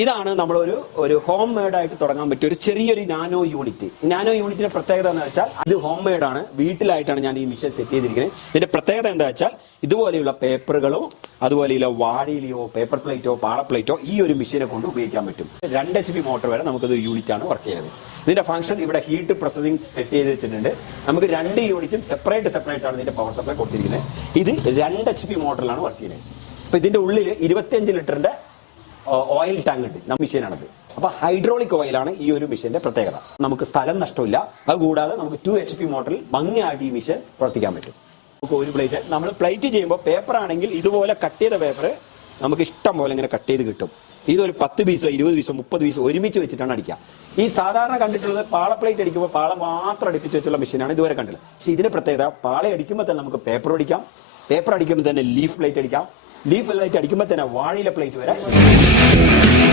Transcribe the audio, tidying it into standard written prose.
ഇതാണ് നമ്മളൊരു home made ആയിട്ട് തുടങ്ങാൻ പറ്റിയ ഒരു ചെറിയൊരു നാനോ യൂണിറ്റ്. നാനോ യൂണിറ്റിന്റെ പ്രത്യേകത എന്ന് വെച്ചാൽ ഇത് ഹോം മെയ്ഡ് ആണ്, വീട്ടിലായിട്ടാണ് ഞാൻ ഈ മിഷൻ സെറ്റ് ചെയ്തിരിക്കുന്നത്. ഇതിന്റെ പ്രത്യേകത എന്താ വെച്ചാൽ ഇതുപോലെയുള്ള പേപ്പറുകളോ അതുപോലെയുള്ള വാഴയിലയോ പേപ്പർ പ്ലേറ്റോ പാള പ്ലേറ്റോ ഈ ഒരു മെഷീനെ കൊണ്ട് ഉപയോഗിക്കാൻ പറ്റും. 2 HP മോട്ടോർ വരെ നമുക്കത് യൂണിറ്റ് ആണ് വർക്ക് ചെയ്യുന്നത്. ഇതിന്റെ ഫംഗ്ഷൻ ഇവിടെ ഹീറ്റ് പ്രോസസിംഗ് സെറ്റ് ചെയ്ത് വെച്ചിട്ടുണ്ട്. നമുക്ക് 2 യൂണിറ്റും സെപ്പറേറ്റ് ആണ് ഇതിന്റെ പവർ സപ്ലൈ കൊടുത്തിരിക്കുന്നത്. ഇത് 2 HP മോട്ടറിലാണ് വർക്ക് ചെയ്യുന്നത്. അപ്പൊ ഇതിന്റെ ഉള്ളിൽ 25 ലിറ്ററിന്റെ ഓയിൽ ടാങ്ക് ഉണ്ട്. മെഷീനാണത്. അപ്പൊ ഹൈഡ്രോളിക് ഓയിലാണ് ഈ ഒരു മെഷീന്റെ പ്രത്യേകത. നമുക്ക് സ്ഥലം നഷ്ടമില്ല. അതുകൂടാതെ നമുക്ക് 2 HP മോട്ടറിൽ ഭംഗിയായിട്ട് ഈ മെഷീൻ പ്രവർത്തിക്കാൻ പറ്റും. നമുക്ക് ഒരു പ്ലേറ്റ് നമ്മൾ പ്ലേറ്റ് ചെയ്യുമ്പോൾ പേപ്പർ ആണെങ്കിൽ ഇതുപോലെ കട്ട് ചെയ്ത പേപ്പർ നമുക്ക് ഇഷ്ടം പോലെ ഇങ്ങനെ കട്ട് ചെയ്ത് കിട്ടും. ഇതൊരു 10 പീസോ 20 പീസോ 30 പീസോ ഒരുമിച്ച് വെച്ചിട്ടാണ് അടിക്കുക. ഈ സാധാരണ കണ്ടിട്ടുള്ളത് പാള പ്ലേറ്റ് അടിക്കുമ്പോൾ പാള മാത്രം അടുപ്പിച്ച് വെച്ചുള്ള മെഷീനാണ് ഇതുവരെ കണ്ടത്. പക്ഷെ ഇതിന്റെ പ്രത്യേകത പാള അടിക്കുമ്പോൾ തന്നെ നമുക്ക് പേപ്പർ അടിക്കാം, പേപ്പർ അടിക്കുമ്പോൾ തന്നെ ലീഫ് പ്ലേറ്റ് അടിക്കാം, ലീഫ് പ്ലേറ്റ് അടിക്കുമ്പോൾ തന്നെ വാഴയില പ്ലേറ്റ് വരെ